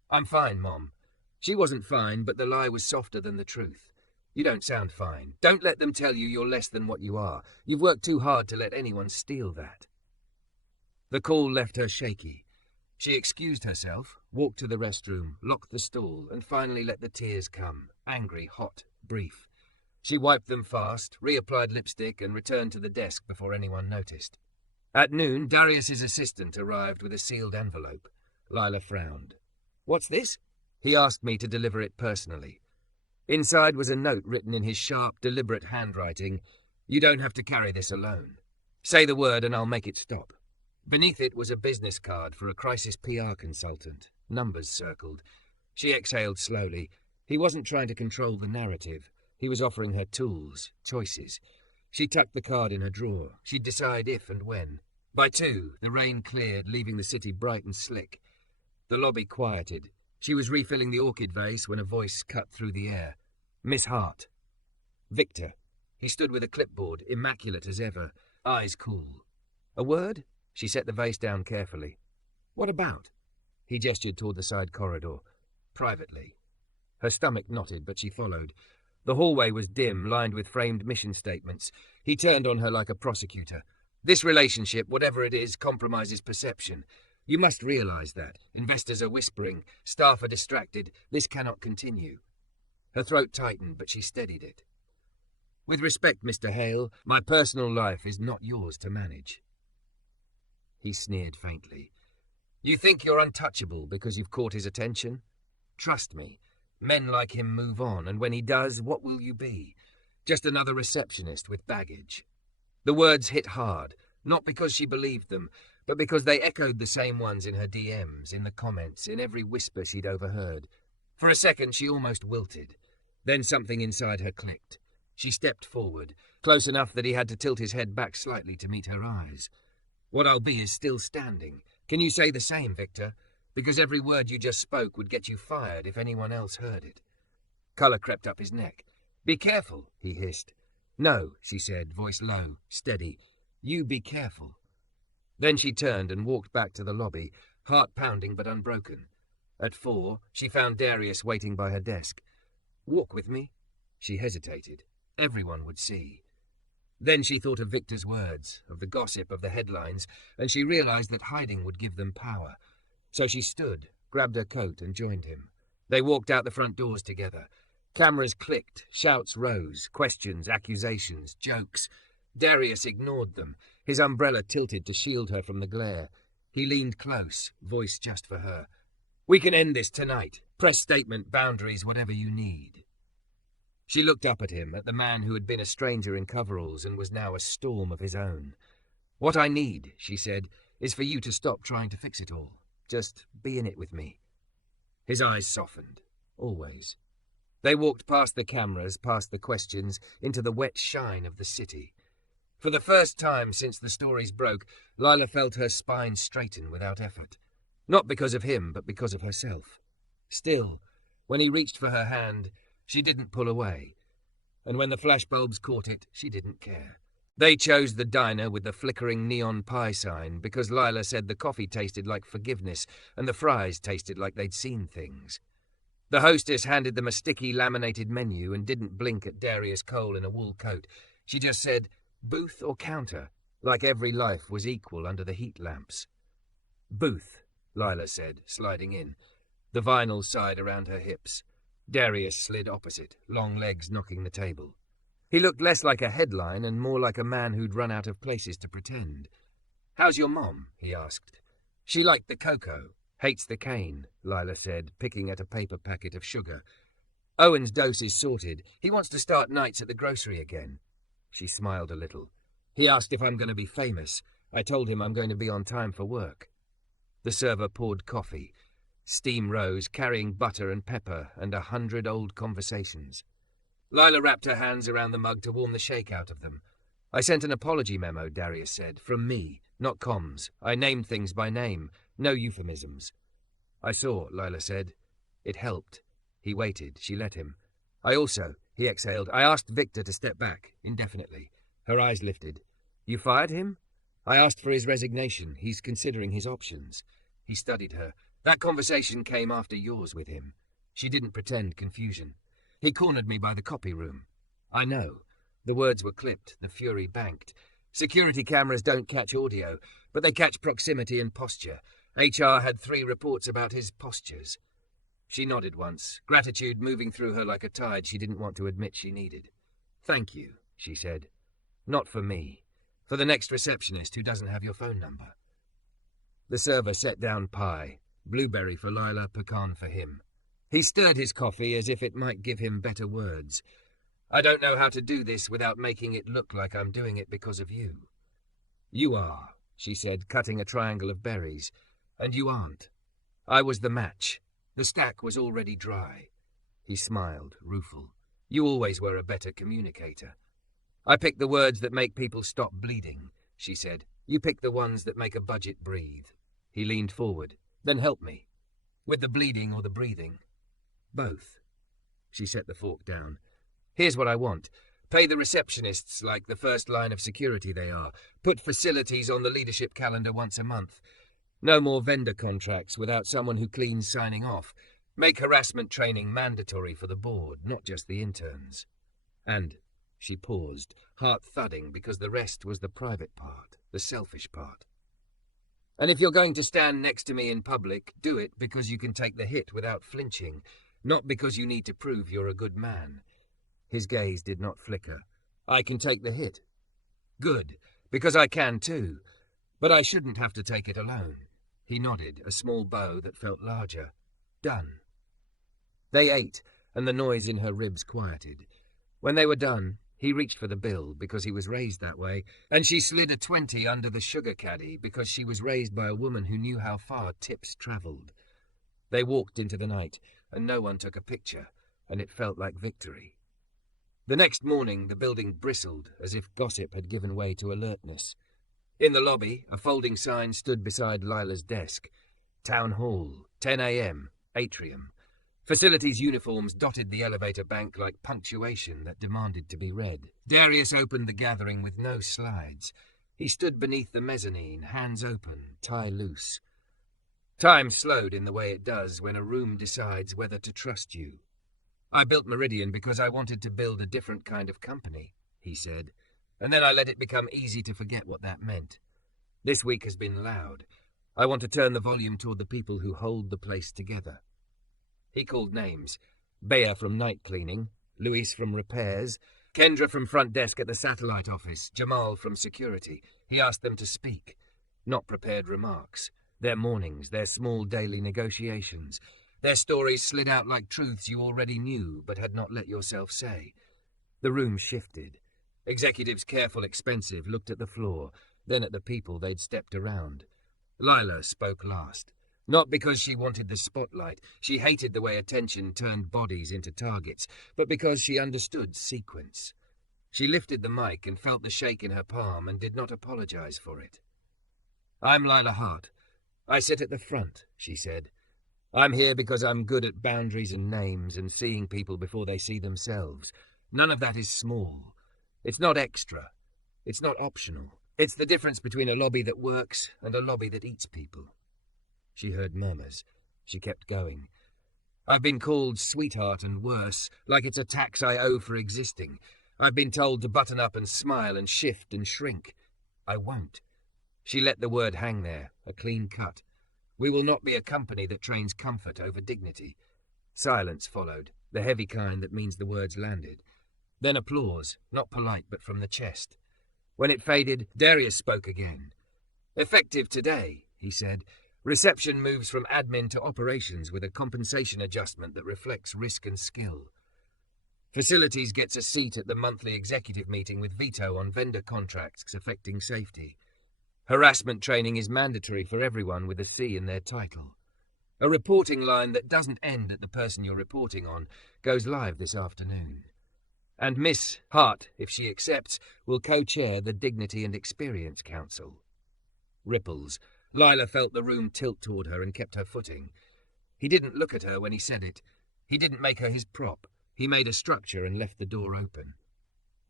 "I'm fine, Mom." She wasn't fine, but the lie was softer than the truth. "You don't sound fine. Don't let them tell you you're less than what you are. You've worked too hard to let anyone steal that." The call left her shaky. She excused herself, walked to the restroom, locked the stall, and finally let the tears come, angry, hot, brief. She wiped them fast, reapplied lipstick, and returned to the desk before anyone noticed. At noon, Darius's assistant arrived with a sealed envelope. Lila frowned. "What's this?" He asked me to deliver it personally. Inside was a note written in his sharp, deliberate handwriting. "You don't have to carry this alone. Say the word and I'll make it stop." Beneath it was a business card for a crisis PR consultant, numbers circled. She exhaled slowly. He wasn't trying to control the narrative. He was offering her tools, choices. She tucked the card in her drawer. She'd decide if and when. By 2, the rain cleared, leaving the city bright and slick. The lobby quieted. She was refilling the orchid vase when a voice cut through the air. "Miss Hart." Victor. He stood with a clipboard, immaculate as ever, eyes cool. "A word?" She set the vase down carefully. "What about?" He gestured toward the side corridor. "Privately." Her stomach knotted, but she followed. The hallway was dim, lined with framed mission statements. He turned on her like a prosecutor. "This relationship, whatever it is, compromises perception. You must realize that. Investors are whispering. Staff are distracted. This cannot continue." Her throat tightened, but she steadied it. "With respect, Mr. Hale, my personal life is not yours to manage." He sneered faintly. "You think you're untouchable because you've caught his attention? Trust me, men like him move on, and when he does, what will you be? Just another receptionist with baggage." The words hit hard, not because she believed them, but because they echoed the same ones in her DMs, in the comments, in every whisper she'd overheard. For a second, she almost wilted. Then something inside her clicked. She stepped forward, close enough that he had to tilt his head back slightly to meet her eyes. "What I'll be is still standing. Can you say the same, Victor? Because every word you just spoke would get you fired if anyone else heard it." Colour crept up his neck. "Be careful," he hissed. "No," she said, voice low, steady. "You be careful." Then she turned and walked back to the lobby, heart pounding but unbroken. At 4, she found Darius waiting by her desk. "Walk with me?" She hesitated. Everyone would see. Then she thought of Victor's words, of the gossip, of the headlines, and she realized that hiding would give them power. So she stood, grabbed her coat, and joined him. They walked out the front doors together. Cameras clicked, shouts rose, questions, accusations, jokes. Darius ignored them, his umbrella tilted to shield her from the glare. He leaned close, voice just for her. "We can end this tonight. Press statement, boundaries, whatever you need." She looked up at him, at the man who had been a stranger in coveralls and was now a storm of his own. "What I need," she said, "is for you to stop trying to fix it all. Just be in it with me." His eyes softened. Always. They walked past the cameras, past the questions, into the wet shine of the city. For the first time since the stories broke, Lila felt her spine straighten without effort. Not because of him, but because of herself. Still, when he reached for her hand, she didn't pull away. And when the flashbulbs caught it, she didn't care. They chose the diner with the flickering neon pie sign because Lila said the coffee tasted like forgiveness and the fries tasted like they'd seen things. The hostess handed them a sticky laminated menu and didn't blink at Darius Cole in a wool coat. She just said, "Booth or counter?" like every life was equal under the heat lamps. "Booth," Lila said, sliding in. The vinyl sighed around her hips. Darius slid opposite, long legs knocking the table. He looked less like a headline and more like a man who'd run out of places to pretend. "How's your mom?" he asked. "She liked the cocoa. Hates the cane," Lila said, picking at a paper packet of sugar. "Owen's dose is sorted. He wants to start nights at the grocery again." She smiled a little. "He asked if I'm going to be famous. I told him I'm going to be on time for work." The server poured coffee. Steam rose, carrying butter and pepper and 100 old conversations. Lila wrapped her hands around the mug to warm the shake out of them. I sent an apology memo, Darius said. From me, not comms. I named things by name. No euphemisms. I saw, Lila said. It helped. He waited. She let him. He exhaled. I asked Victor to step back, indefinitely. Her eyes lifted. You fired him? I asked for his resignation. He's considering his options. He studied her. That conversation came after yours with him. She didn't pretend confusion. He cornered me by the copy room. I know. The words were clipped, the fury banked. Security cameras don't catch audio, but they catch proximity and posture. HR had 3 reports about his postures. She nodded once, gratitude moving through her like a tide she didn't want to admit she needed. Thank you, she said. Not for me. For the next receptionist who doesn't have your phone number. The server set down pie. Blueberry for Lila, pecan for him. He stirred his coffee as if it might give him better words. I don't know how to do this without making it look like I'm doing it because of you. You are, she said, cutting a triangle of berries. And you aren't. I was the match. The stack was already dry. He smiled, rueful. You always were a better communicator. I pick the words that make people stop bleeding, she said. You pick the ones that make a budget breathe. He leaned forward. Then help me. With the bleeding or the breathing? Both. She set the fork down. Here's what I want. Pay the receptionists like the first line of security they are. Put facilities on the leadership calendar once a month. No more vendor contracts without someone who cleans signing off. Make harassment training mandatory for the board, not just the interns. And she paused, heart thudding, because the rest was the private part, the selfish part. And if you're going to stand next to me in public, do it because you can take the hit without flinching, not because you need to prove you're a good man. His gaze did not flicker. I can take the hit. Good, because I can too. But I shouldn't have to take it alone. He nodded, a small bow that felt larger. Done. They ate, and the noise in her ribs quieted. When they were done, he reached for the bill because he was raised that way, and she slid a 20 under the sugar caddy because she was raised by a woman who knew how far tips travelled. They walked into the night, and no one took a picture, and it felt like victory. The next morning, the building bristled as if gossip had given way to alertness. In the lobby, a folding sign stood beside Lila's desk. Town Hall, 10 a.m., atrium. Facilities uniforms dotted the elevator bank like punctuation that demanded to be read. Darius opened the gathering with no slides. He stood beneath the mezzanine, hands open, tie loose. Time slowed in the way it does when a room decides whether to trust you. I built Meridian because I wanted to build a different kind of company, he said, and then I let it become easy to forget what that meant. This week has been loud. I want to turn the volume toward the people who hold the place together. He called names. Bea from night cleaning, Luis from repairs, Kendra from front desk at the satellite office, Jamal from security. He asked them to speak. Not prepared remarks. Their mornings, their small daily negotiations. Their stories slid out like truths you already knew but had not let yourself say. The room shifted. Executives careful, expensive, looked at the floor, then at the people they'd stepped around. Lila spoke last. Not because she wanted the spotlight. She hated the way attention turned bodies into targets, but because she understood sequence. She lifted the mic and felt the shake in her palm and did not apologize for it. I'm Lila Hart. I sit at the front, she said. I'm here because I'm good at boundaries and names and seeing people before they see themselves. None of that is small. It's not extra. It's not optional. It's the difference between a lobby that works and a lobby that eats people. She heard murmurs. She kept going. I've been called sweetheart and worse, like it's a tax I owe for existing. I've been told to button up and smile and shift and shrink. I won't. She let the word hang there, a clean cut. We will not be a company that trains comfort over dignity. Silence followed, the heavy kind that means the words landed. Then applause, not polite but from the chest. When it faded, Darius spoke again. Effective today, he said. Reception moves from admin to operations with a compensation adjustment that reflects risk and skill. Facilities gets a seat at the monthly executive meeting with veto on vendor contracts affecting safety. Harassment training is mandatory for everyone with a C in their title. A reporting line that doesn't end at the person you're reporting on goes live this afternoon. And Miss Hart, if she accepts, will co-chair the Dignity and Experience Council. Ripples. Lila felt the room tilt toward her and kept her footing. He didn't look at her when he said it. He didn't make her his prop. He made a structure and left the door open.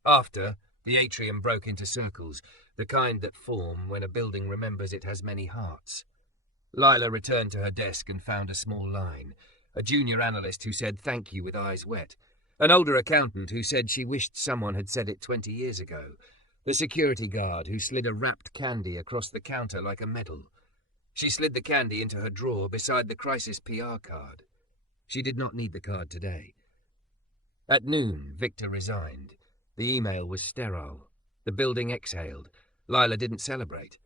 After, the atrium broke into circles, the kind that form when a building remembers it has many hearts. Lila returned to her desk and found a small line. A junior analyst who said thank you with eyes wet. An older accountant who said she wished someone had said it 20 years ago. The security guard who slid a wrapped candy across the counter like a medal. She slid the candy into her drawer beside the crisis PR card. She did not need the card today. At noon, Victor resigned. The email was sterile. The building exhaled. Lila didn't celebrate.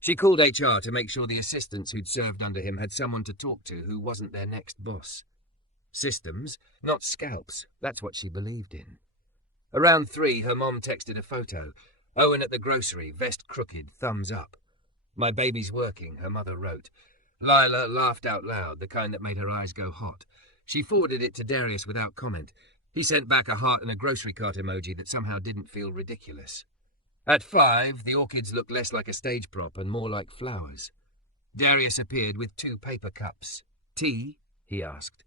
She called HR to make sure the assistants who'd served under him had someone to talk to who wasn't their next boss. Systems, not scalps, that's what she believed in. Around 3, her mom texted a photo. Owen at the grocery, vest crooked, thumbs up. My baby's working, her mother wrote. Lila laughed out loud, the kind that made her eyes go hot. She forwarded it to Darius without comment. He sent back a heart and a grocery cart emoji that somehow didn't feel ridiculous. At 5, the orchids looked less like a stage prop and more like flowers. Darius appeared with 2 paper cups. Tea? He asked.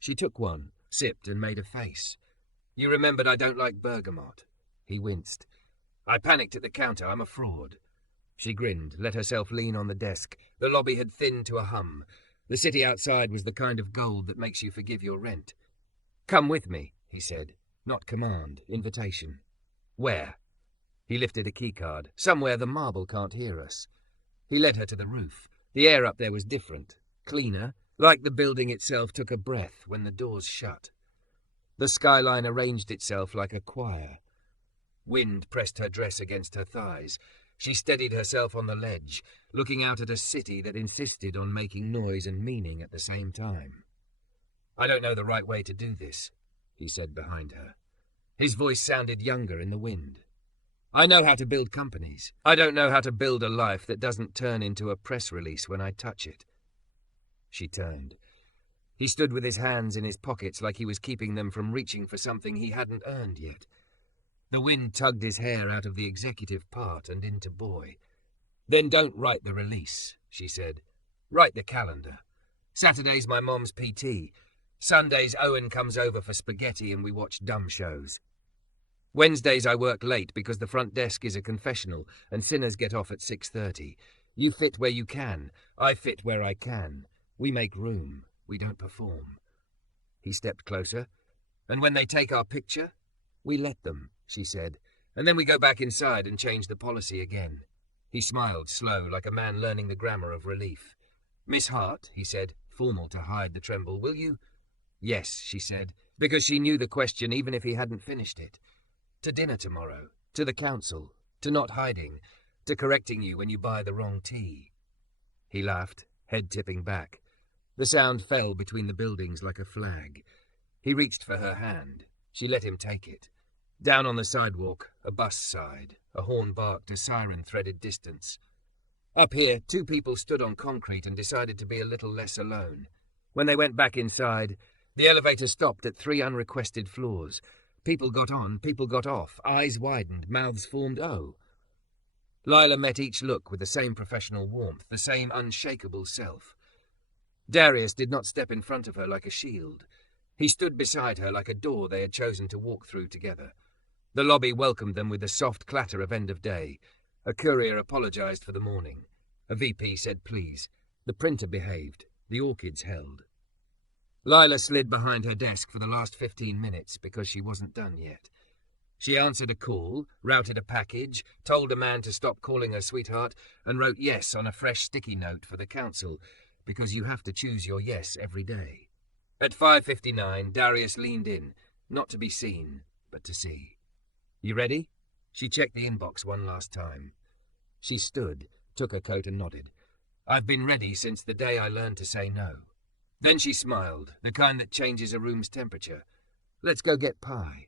She took one, sipped and made a face. You remembered I don't like bergamot. He winced. I panicked at the counter. I'm a fraud. She grinned, let herself lean on the desk. The lobby had thinned to a hum. The city outside was the kind of gold that makes you forgive your rent. Come with me, he said. Not command, invitation. Where? He lifted a keycard. Somewhere the marble can't hear us. He led her to the roof. The air up there was different, cleaner, like the building itself took a breath when the doors shut. The skyline arranged itself like a choir. Wind pressed her dress against her thighs. She steadied herself on the ledge, looking out at a city that insisted on making noise and meaning at the same time. I don't know the right way to do this, he said behind her. His voice sounded younger in the wind. I know how to build companies. I don't know how to build a life that doesn't turn into a press release when I touch it. She turned. He stood with his hands in his pockets like he was keeping them from reaching for something he hadn't earned yet. The wind tugged his hair out of the executive part and into boy. Then don't write the release, she said. Write the calendar. Saturday's my mom's PT. Sundays Owen comes over for spaghetti and we watch dumb shows. Wednesdays I work late because the front desk is a confessional and sinners get off at 6:30. You fit where you can. I fit where I can. We make room. We don't perform. He stepped closer. And when they take our picture, we let them, she said, and then we go back inside and change the policy again. He smiled, slow, like a man learning the grammar of relief. Miss Hart, he said, formal to hide the tremble, will you? Yes, she said, because she knew the question even if he hadn't finished it. To dinner tomorrow, to the council, to not hiding, to correcting you when you buy the wrong tea. He laughed, head tipping back. The sound fell between the buildings like a flag. He reached for her hand. She let him take it. Down on the sidewalk, a bus sighed. A horn barked, a siren threaded distance. Up here, 2 people stood on concrete and decided to be a little less alone. When they went back inside, the elevator stopped at 3 unrequested floors. People got on, people got off. Eyes widened, mouths formed O. Lila met each look with the same professional warmth, the same unshakable self. Darius did not step in front of her like a shield. He stood beside her like a door they had chosen to walk through together. The lobby welcomed them with the soft clatter of end of day. A courier apologized for the morning. A VP said please. The printer behaved. The orchids held. Lila slid behind her desk for the last 15 minutes because she wasn't done yet. She answered a call, routed a package, told a man to stop calling her sweetheart, and wrote yes on a fresh sticky note for the council, because you have to choose your yes every day. At 5:59, Darius leaned in, not to be seen, but to see. You ready? She checked the inbox one last time. She stood, took her coat and nodded. I've been ready since the day I learned to say no. Then she smiled, the kind that changes a room's temperature. Let's go get pie.